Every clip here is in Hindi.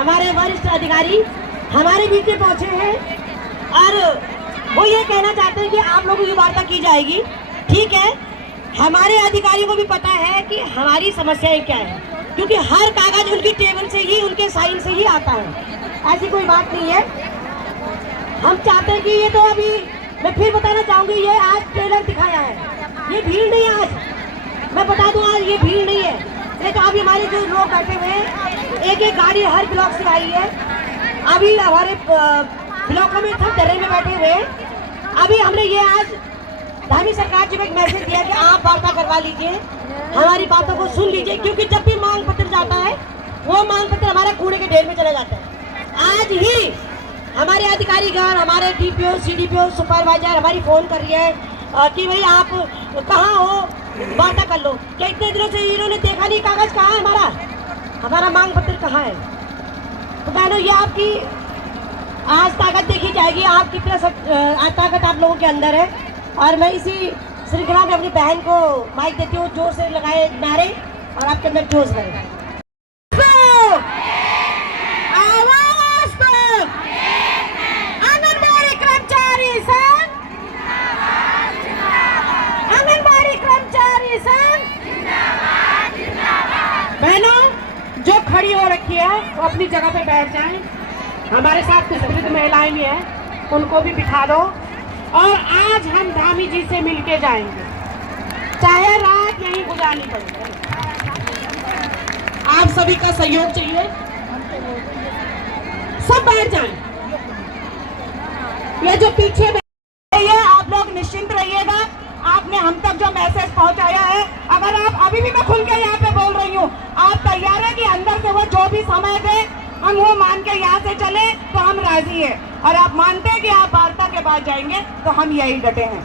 हमारे वरिष्ठ अधिकारी हमारे बीच में पहुंचे हैं और वो ये कहना चाहते हैं कि आप लोगों की वार्ता की जाएगी। ठीक है, हमारे अधिकारियों को भी पता है कि हमारी समस्याएं क्या है, क्योंकि हर कागज उनकी टेबल से ही, उनके साइन से ही आता है, ऐसी कोई बात नहीं है। हम चाहते हैं कि ये तो अभी मैं फिर बताना चाहूंगी, ये आज ट्रेलर दिखाया है, ये भीड़ नहीं है। आज मैं बता दूं, आज ये भीड़ नहीं है, ये तो अभी हमारे जो लोग बैठे हुए हैं, एक एक गाड़ी हर ब्लॉक से आई है। अभी हमारे ब्लॉकों में सब डरे में बैठे हुए हैं। अभी हमने ये आज धामी सरकार जी को एक मैसेज दिया कि आप वार्ता करवा लीजिए, हमारी बातों को सुन लीजिए, क्योंकि जब भी मांग पत्र जाता है वो मांग पत्र हमारा कूड़े के ढेर में चला जाता है। आज ही हमारे अधिकारीगण, हमारे डीपीओ, सीडीपीओ, सुपरवाइजर हमारी फोन कर रही है कि भाई आप कहाँ हो, वार्ता कर लो। क्या इतने दिनों से इन्होंने देखा नहीं कागज कहाँ है, हमारा मांग पत्र कहाँ है? तो बहनों, ये आपकी आज ताकत देखी जाएगी, आप कितना ताकत आप लोगों के अंदर है। और मैं इसी श्रृंखला में अपनी बहन को माइक देती हूँ, जोर से लगाए नारे और आपके अंदर जोश भरे। आवाज दो, आंगनबाड़ी कर्मचारी संघ, आंगनबाड़ी कर्मचारी संघ। बहनों, जो खड़ी हो रखी है वो अपनी जगह पे बैठ जाएं। हमारे साथ कुछ वृद्ध महिलाएं भी हैं, उनको भी बिठा दो। और आज हम धामी जी से मिलके जाएंगे, चाहे रात यहीं गुजारनी पड़े। आप सभी का सहयोग चाहिए, सब बैठ जाएं। ये जो पीछे ये आप लोग निश्चिंत रहिएगा। आपने हम तक जो मैसेज पहुंचाया है, अगर आप अभी भी मैं खुल के यहाँ पे बोल रही हूँ, आप तैयार है कि अंदर से वो जो भी समय दे हम वो मान के यहाँ से चले, तो हम राजी है। और आप मानते हैं कि आप वार्ता के बाद जाएंगे, तो हम यही डटे हैं,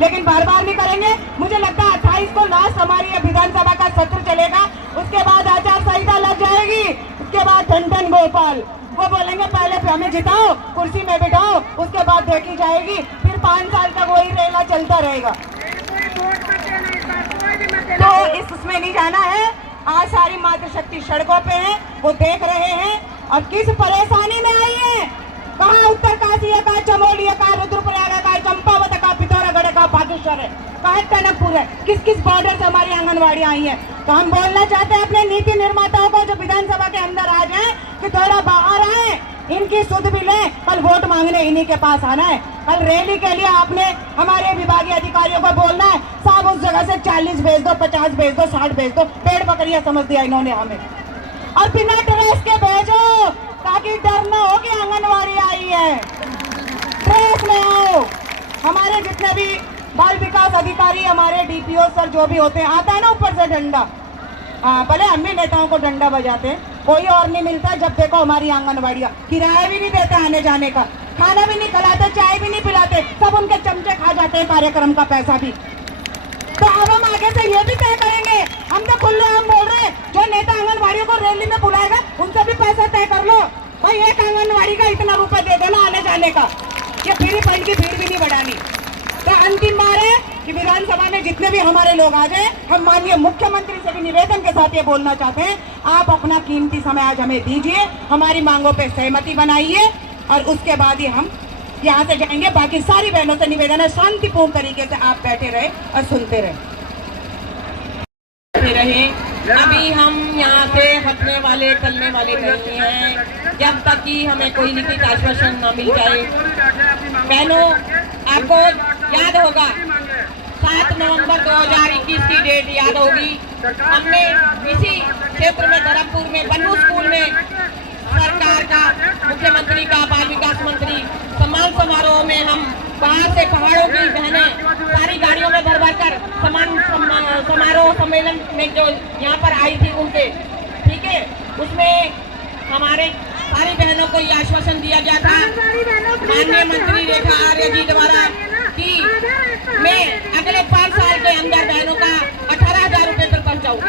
लेकिन बार बार नहीं करेंगे। मुझे लगता है 28 को लास्ट हमारी विधानसभा का सत्र चलेगा, उसके बाद आचार संहिता लग जाएगी, उसके बाद टंडन गोपाल वो बोलेंगे पहले हमें जिताओ, कुर्सी में बिठाओ, उसके बाद देखी जाएगी। फिर 5 साल तक वही रेला चलता रहेगा। तो इसमें नहीं जाना है। आज सारी मातृशक्ति सड़कों पे है, वो देख रहे हैं और किस परेशानी में आई है। कहाँ उत्तरकाशी है, कहाँ चमोली है, कहाँ रुद्रप्रयाग है, कहाँ चंपावत है, कहाँ पिथौरागढ़ है, कहाँ बागेश्वर है, कहाँ टनकपुर है, किस किस बॉर्डर से हमारी आंगनबाड़ी आई है। तो हम बोलना चाहते हैं अपने नीति निर्माताओं को, जो विधानसभा के अंदर आ जाए, कि थोड़ा बाहर आए, इनकी सुध भी लें। कल वोट मांगने इन्हीं के पास आना है। कल रैली के लिए आपने हमारे विभागीय अधिकारियों को बोलना है, साहब उस जगह से 40 भेज दो, 50 भेज दो, 60 भेज दो। पेड़ बकरिया समझ दिया इन्होंने हमें। और बिना ड्रेस के भेजो, ताकि डर न हो कि आंगनबाड़ी आई है। ड्रेस में आओ। हमारे जितने भी बाल विकास अधिकारी, हमारे डीपीओ सर जो भी होते हैं, आता है ना ऊपर से डंडा। हाँ, भले हम भी नेताओं को डंडा बजाते हैं, कोई और नहीं मिलता। जब देखो हमारी आंगनबाड़ियाँ किराया भी नहीं देते आने जाने का, खाना भी नहीं खिलाते, चाय भी नहीं पिलाते, सब उनके चमचे खा जाते हैं कार्यक्रम का पैसा भी। तो अब हम आगे से ये भी तय करेंगे, हम तो खुले हम बोल रहे हैं, जो नेता आंगनबाड़ियों को रैली में बुलाएगा उनसे भी पैसा तय कर लो। भाई एक आंगनबाड़ी का इतना रुपए दे देना आने जाने का, ये फ्री फंड की भीड़ भी नहीं बढ़ानी। तो अंतिम बार है कि विधानसभा में जितने भी हमारे लोग आ जाए, हम माननीय मुख्यमंत्री से भी निवेदन के साथ ये बोलना चाहते हैं, आप अपना कीमती समय आज हमें दीजिए, हमारी मांगों पे सहमति बनाइए और उसके बाद ही हम यहाँ से जाएंगे। बाकी सारी बहनों से निवेदन है, शांतिपूर्ण तरीके से आप बैठे रहे और सुनते रहे। अभी हम यहाँ से हटने वाले, चलने वाले नहीं हैं, जब तक कि हमें कोई लिखित आश्वासन न मिल जाए। बहनों, आपको याद होगा 7 नवंबर 2021 की डेट याद होगी। हमने इसी क्षेत्र में, धर्मपुर में, बन्नू स्कूल में सरकार का, मुख्यमंत्री का, बाल विकास मंत्री सम्मान समारोह में हम बाहर से पहाड़ों की बहनें सारी गाड़ियों में भर भर कर सम्मान समारोह सम्मेलन में जो यहाँ पर आई थी उनके, ठीक है, उसमें हमारे सारी बहनों को ये आश्वासन दिया गया था माननीय मंत्री रेखा आर्य जी द्वारा कि मैं अगले 5 साल के अंदर बहनों का 18,000 रुपए पर पहुँचाऊंगा।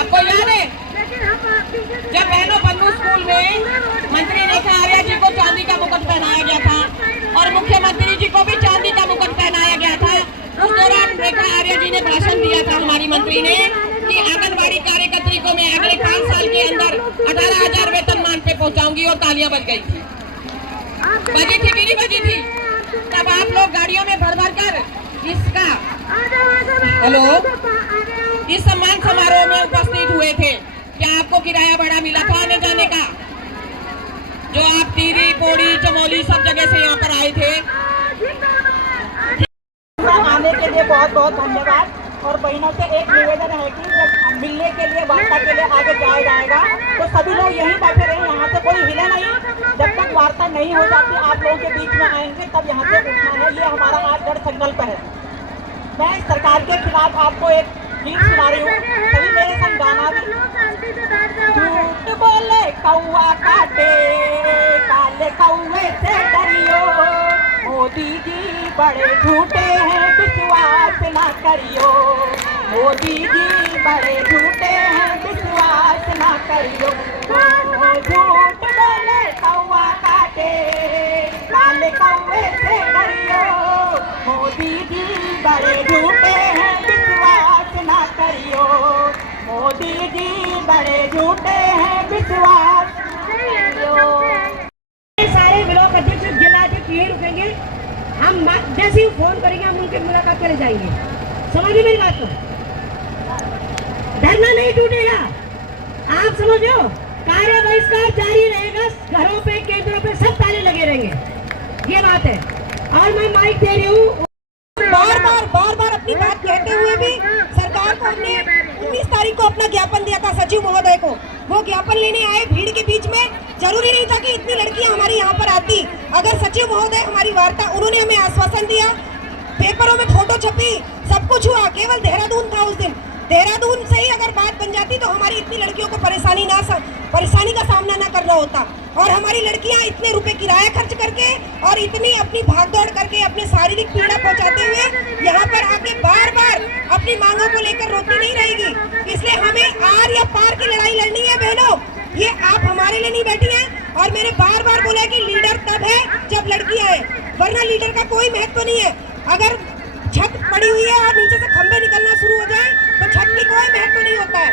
आपको याद है जब बहनों बन्नू स्कूल में मंत्री रेखा आर्य जी को चांदी का मुकुट पहनाया गया था और मुख्यमंत्री जी को भी चांदी का मुकुट पहनाया गया था, उस दौरान रेखा आर्य जी ने भाषण दिया था हमारी मंत्री ने कि आंगनबाड़ी कार्यकर्त्री को मैं अगले 5 साल के अंदर 18,000 और तालियां बज गई थी। बजी थी कि नहीं बजी थी? तब आप लोग गाड़ियों में भर भर कर इसका इस सम्मान समारोह में उपस्थित हुए थे। क्या आपको किराया बड़ा मिला था आने जाने का? जो आप टीरी, पौड़ी, चमोली सब जगह से यहाँ पर आए थे। आने के लिए बहुत बहुत धन्यवाद। और बहनों से एक निवेदन है कि जब मिलने के लिए, वार्ता के लिए आगे जाया जाएगा तो सभी लोग यहीं बैठे रहे, यहाँ से कोई हिले नहीं। जब तक वार्ता नहीं हो जाती आप लोगों के बीच में आएंगे तब यहाँ से उठना है। ये हमारा आज दृढ़ संकल्प है। मैं सरकार के खिलाफ आपको एक गीत सुना रही हूँ, सभी मेरे संग गाना भी। झूठ बोले कौआ काटे, काले कौए से डरियो, मोदी जी बड़े झूठे हैं विश्वास ना करियो, मोदी जी बड़े झूठे हैं विश्वास ना करियो। झूठ बोले कौआ काटे, काले कौए से डरियो, मोदी जी बड़े झूठे हैं विश्वास ना करियो, मोदी जी बड़े झूठे हैं विश्वास करियो। सारे ब्लॉक अध्यक्ष, जिलाध्यक्ष यही रुकेंगे। हम जैसे ही फोन करेंगे हम उनके मुलाकात करे जाएंगे। समझिए मेरी बात को, धरना नहीं टूटेगा। आप समझो, कार्य बहिष्कार जारी रहेगा। घरों पे, केंद्रों पे सब ताले लगे रहेंगे। ये बात है। और मैं माइक दे रही हूँ। बार बार अपनी बात कहते हुए भी सरकार को हमने 19 तारीख को अपना ज्ञापन दिया था सचिव महोदय को। वो ज्ञापन लेने आए भीड़ के बीच में। जरूरी नहीं था कि इतनी लड़कियां हमारी यहाँ पर आती। अगर सचिव महोदय हमारी वार्ता, उन्होंने हमें आश्वासन दिया, पेपरों में फोटो छपी, सब कुछ हुआ, केवल देहरादून था उस दिन। देहरादून से ही अगर बात बन जाती तो हमारी इतनी लड़कियों को परेशानी का सामना ना करना होता। और हमारी लड़कियां इतने रुपए किराया खर्च करके और इतनी अपनी भागदौड़ करके अपने शारीरिक पीड़ा पहुंचाते हुए यहाँ पर आके बार बार अपनी मांगों को लेकर रोती नहीं रहेगी। इसलिए हमें आर या पार की लड़ाई लड़नी है बहनों। ये आप हमारे लिए नहीं बैठी हैं। और मैंने बार बार बोला कि लीडर तब है जब लड़कियां हैं, वरना लीडर का कोई महत्व नहीं है। अगर छत पड़ी हुई है और नीचे से खंभे निकलना शुरू हो जाए तो छत की कोई महत्व नहीं होता है,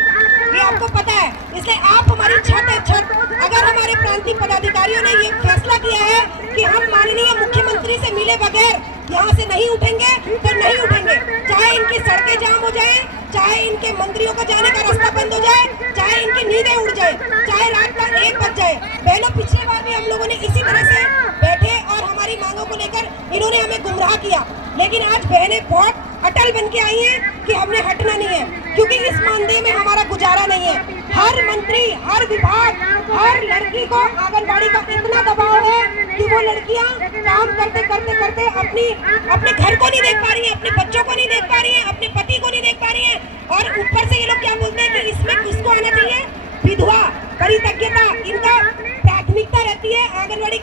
ये आपको पता है। इसलिए आप हमारी छत है, छत। अगर हमारे प्रांतीय पदाधिकारियों ने ये फैसला किया है कि हम माननीय मुख्यमंत्री से मिले बगैर यहाँ से नहीं उठेंगे तो नहीं उठेंगे। चाहे इनकी सड़कें जाम हो जाए, चाहे इनके मंत्रियों का जाने का रास्ता बंद हो जाए, चाहे इनकी नींदें उड़ जाए, चाहे रात का 1 बज जाए। बहनों, पिछली बार भी हम लोगों ने इसी तरह से बैठे और हमारी मांगों को लेकर इन्होंने हमें गुमराह किया। लेकिन आज बहनें बहुत अटल बन के आई हैं कि हमने हटना नहीं है, क्योंकि इस मानदेय में हमारा गुजारा नहीं है। हर मंत्री, हर विभाग, हर लड़की को आंगनबाड़ी का इतना दबाव है कि वो लड़कियां काम करते करते करते अपने घर को नहीं देख पा रही हैं, अपने बच्चों को नहीं देख पा रही हैं, अपने पति को नहीं देख पा रही हैं। और ऊपर से ये लोग क्या बोलते हैं कि इसमें किसको आना चाहिए? विधवा परित्यक्ता। इनका प्राथमिकता रहती है आंगनबाड़ी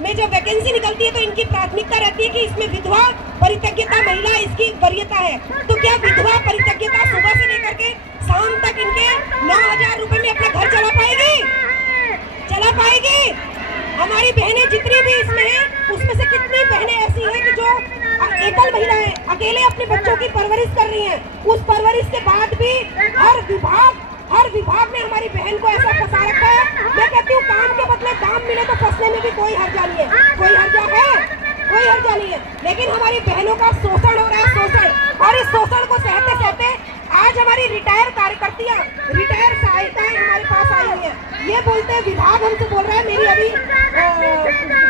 में जब वैकेंसी निकलती है तो इनकी प्राथमिकता रहती है कि इसमें विधवा परित्यक्ता महिला इसकी वरीयता है। तो क्या विधवा परित्यक्ता सुबह से लेकर के शाम तक इनके 9,000 रुपए में अपना घर चला पाएगी? चला पाएगी? हमारी बहनें जितनी भी इसमें हैं, उसमें से कितनी बहनें ऐसी हैं कि जो एकल महिलाएं अकेले अपने बच्चों की परवरिश कर रही हैं। उस परवरिश के बाद भी हर विभाग ने हमारी बहन को ऐसा फंसा रखा है। मैं कहती हूँ काम के बदले दाम मिले तो फंसने में भी कोई हर्जा नहीं है। कोई हर्जा है? कोई हर्जा नहीं है। लेकिन हमारी बहनों का शोषण हो रहा है, शोषण। और इस शोषण को सहते सहते आज हमारी रिटायर कार्यकर्तियां, रिटायर सहायिकाएं हमारे पास आई हुई है। ये बोलते हैं, विभाग हमसे बोल रहा है, मेरी अभी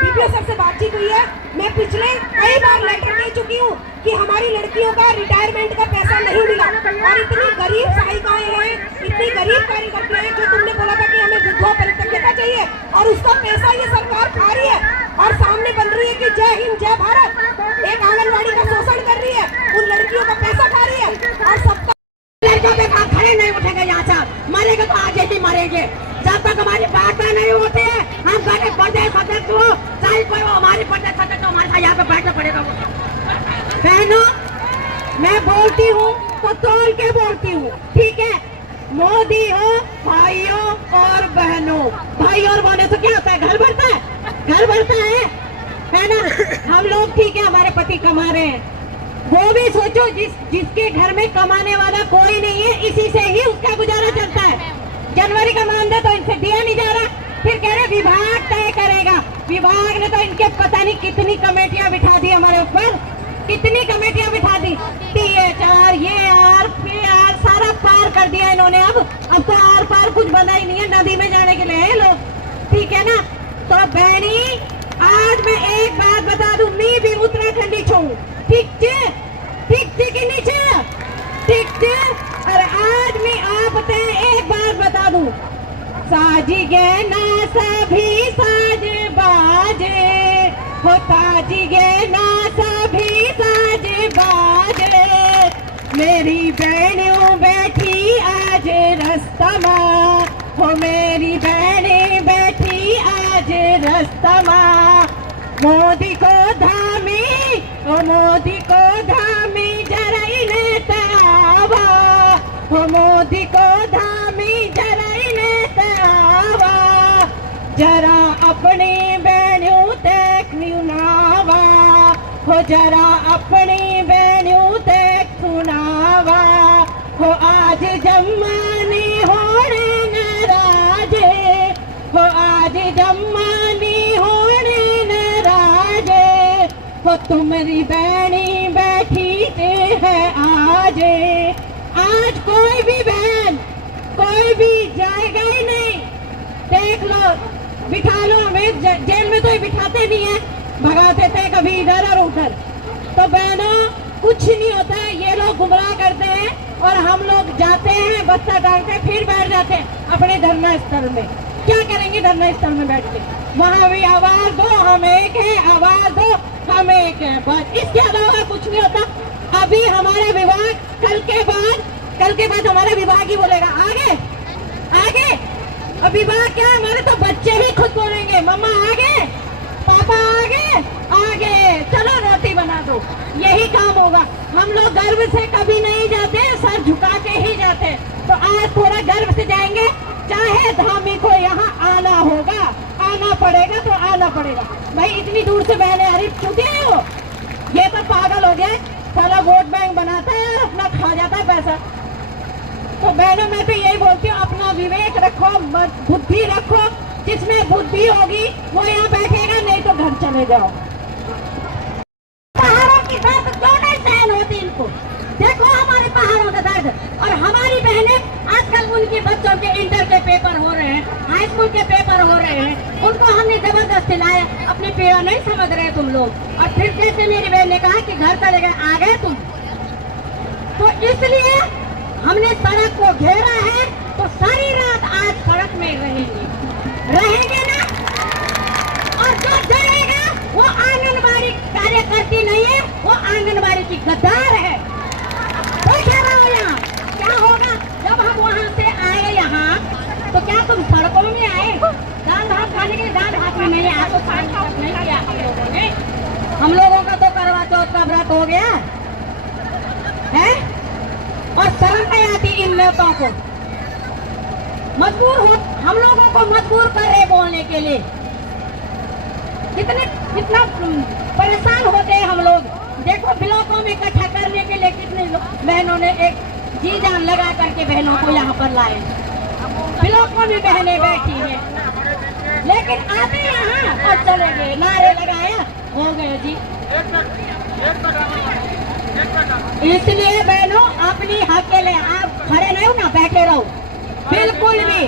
डीपीओ सर से बातचीत हुई है, मैं पिछले कई बार लेटर दे चुकी हूँ कि हमारी लड़कियों का रिटायरमेंट का पैसा नहीं मिला। और इतनी गरीब सहायिकाएं हैं, इतनी गरीब कार्यकर्ता हैं, जो तुमने बोला था कि हमें विधवा परित्यक्ता चाहिए, और उसका पैसा ये सरकार खा रही है। और सामने बन रही है कि जय हिंद जय भारत, एक आंगनबाड़ी का शोषण कर रही है, उन लड़कियों का पैसा खा रही है। और सबका लड़कियों के साथ खड़े नहीं उठेंगे, यहाँ से मरेंगे तो आज ही मरेंगे। जब तक हमारी बातें नहीं होती है, हम कहते प्रदेश अध्यक्ष हो, चाहे कोई हमारी प्रदेश अध्यक्ष, हमारे साथ यहाँ पे बैठना पड़ेगा। बहनों, मैं बोलती हूँ तो तोड़ के बोलती हूँ, ठीक है? मोदी हो भाइयों और बहनों, भाई और बहनों से क्या होता है? घर भरता है, घर भरता है ना? हम लोग ठीक है, हमारे पति कमा रहे हैं, वो भी सोचो जिसके घर में कमाने वाला कोई नहीं है, इसी से ही उसका गुजारा चलता है। जनवरी का मानदेय तो इनसे दिया नहीं जा रहा, फिर कह रहे विभाग विभाग ने तो इनके पता नहीं कितनी कमेटियां बिठा दी हमारे ऊपर, कितनी कमेटियां बिठा दी। THR, ये आर PR सारा पार कर दिया इन्होंने। अब तो आर पार कुछ बंधा ही नहीं है, नदी में जाने के लिए है लोग, ठीक है ना। तो बहनी आज मैं एक बात बता दूं, मैं भी उत्तराखंडी छूं, ठीक है, ठीक कि नीचे, ठीक है। और आज मैं आपते एक बात बता दूं, साजी गे ना सभी साज बाजे, हो ताजी गे ना सभी साज बाजे, मेरी बहनियों बैठी आज रस्तमा, हो मेरी बहने बैठी आज रस्तमा। मोदी को धामी, ओ मोदी को धामी जरा इन्हें तावा, हो मोदी को धामी जरा इन्हें तावा, जरा अपनी बहनियों तक न्यूनावा, हो जरा अपनी बहनियों तक सुनावा, हो आज जम्मानी होने नाराजे, हो आज जम्मानी होने नाराजे, हो तुम्हारी बहनी बैठी है आज। आज कोई भी बहन कोई भी जाएगा ही नहीं, देख लो, बिठा लो, हमें जेल में तो ही बिठाते नहीं है, भगाते थे कभी इधर और उधर। तो बहनों कुछ नहीं होता है, ये लोग गुमराह करते हैं और हम लोग जाते हैं बस्ता टांगते हैं, फिर बैठ जाते हैं अपने धरना स्थल में। क्या करेंगे धरना स्थल में बैठ के? वहाँ भी आवाज दो, हम एक है, आवाज दो, हम एक है, बस, इसके अलावा कुछ नहीं होता। अभी हमारा विभाग कल के बाद हमारा विभाग ही बोलेगा आगे आगे। अब विभाग क्या, हमारे तो बच्चे भी खुद बोलेंगे, मम्मा आगे, पापा आगे आगे, चलो रोटी बना दो, यही काम होगा। हम लोग गर्व से कभी नहीं जाते, सर झुका के ही जाते। तो आज थोड़ा गर्व से जाएंगे, चाहे धामी को यहाँ आना होगा, आना पड़ेगा तो आना पड़ेगा। भाई इतनी दूर से बहने आ रही, चुके हो, ये तो पागल हो गए, सारा वोट बैंक बनाता है और अपना खा जाता है पैसा। तो बहनों मैं तो यही बोलती हूँ, अपना विवेक रखो, बुद्धि रखो, जिसमें बुद्धि होगी वो यहाँ बैठेगा, नहीं तो घर चले जाओ। पहाड़ों की दर्द क्यों नहीं सहन होती इनको? देखो हमारे पहाड़ों का दर्द। और हमारी बहनें आजकल उनके बच्चों के इंटर के पेपर हो रहे हैं, हाई स्कूल के पेपर हो रहे हैं, उनको हमने जबरदस्ती लाया, अपनी पीड़ा नहीं समझ रहे तुम लोग। और फिर जैसे मेरी बहन ने कहा कि घर चले गए, आ गए तुम, तो इसलिए हमने सड़क को घेरा है। तो सारी रात आज सड़क में रहेंगे ना। और जो जलेगा वो आंगनबाड़ी कार्यकर्ती नहीं है, वो आंगनबाड़ी की गद्दार है। बैठे रहो यहाँ। क्या होगा जब हम वहाँ से आए यहाँ, तो क्या तुम सड़कों में आए? दाल भात खाने के लिए दाल भात में नहीं आए, तो साथ नहीं किया हम लोगों ने। हम लोगों का तो करवा चौथ का व्रत हो गया है, और शर्म नहीं आती इन नेताओं को। मजबूर हो, हम लोगों को मजबूर कर रहे बोलने के लिए। कितना परेशान होते हैं हम लोग। देखो ब्लॉकों में इकट्ठा करने के लिए कितने बहनों ने एक जी जान लगा करके बहनों को यहाँ पर लाए। ब्लॉकों में बहनें बैठी हैं, लेकिन आते यहाँ और चले गए, नारे लगाया, हो गए जी। इसलिए बहनों अपनी हक के लिए आप खड़े नहीं हो ना, बैठे रहो, बिल्कुल भी।